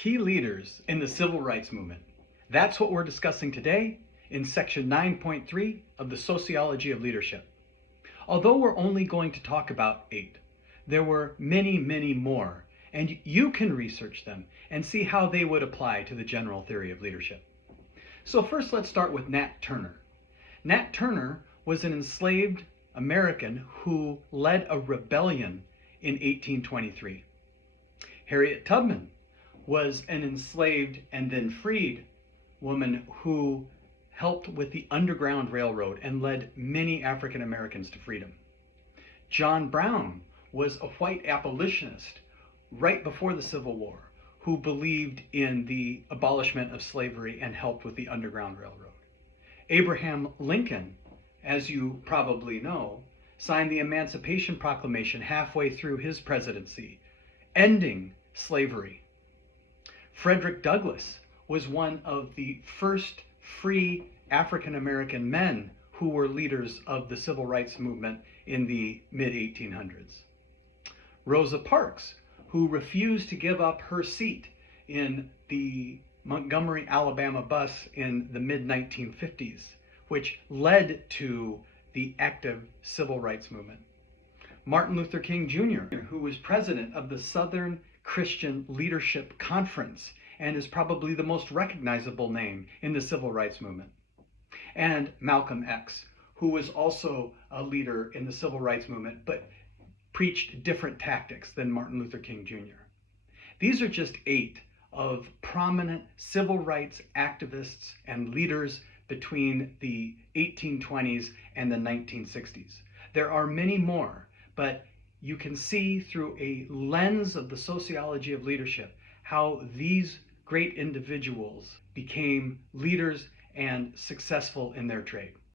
Key leaders in the civil rights movement. That's what we're discussing today in section 9.3 of the Sociology of Leadership. Although we're only going to talk about 8, there were many, many more, and you can research them and see how they would apply to the general theory of leadership. So first, let's start with Nat Turner. Nat Turner was an enslaved American who led a rebellion in 1823. Harriet Tubman was an enslaved and then freed woman who helped with the Underground Railroad and led many African Americans to freedom. John Brown was a white abolitionist right before the Civil War who believed in the abolishment of slavery and helped with the Underground Railroad. Abraham Lincoln, as you probably know, signed the Emancipation Proclamation halfway through his presidency, ending slavery. Frederick Douglass was one of the first free African American men who were leaders of the civil rights movement in the mid-1800s. Rosa Parks, who refused to give up her seat in the Montgomery, Alabama bus in the mid-1950s, which led to the active civil rights movement. Martin Luther King Jr., who was president of the Southern Christian Leadership Conference and is probably the most recognizable name in the civil rights movement. And Malcolm X, who was also a leader in the civil rights movement, but preached different tactics than Martin Luther King Jr. These are just 8 of prominent civil rights activists and leaders between the 1820s and the 1960s. There are many more, but you can see through a lens of the sociology of leadership how these great individuals became leaders and successful in their trade.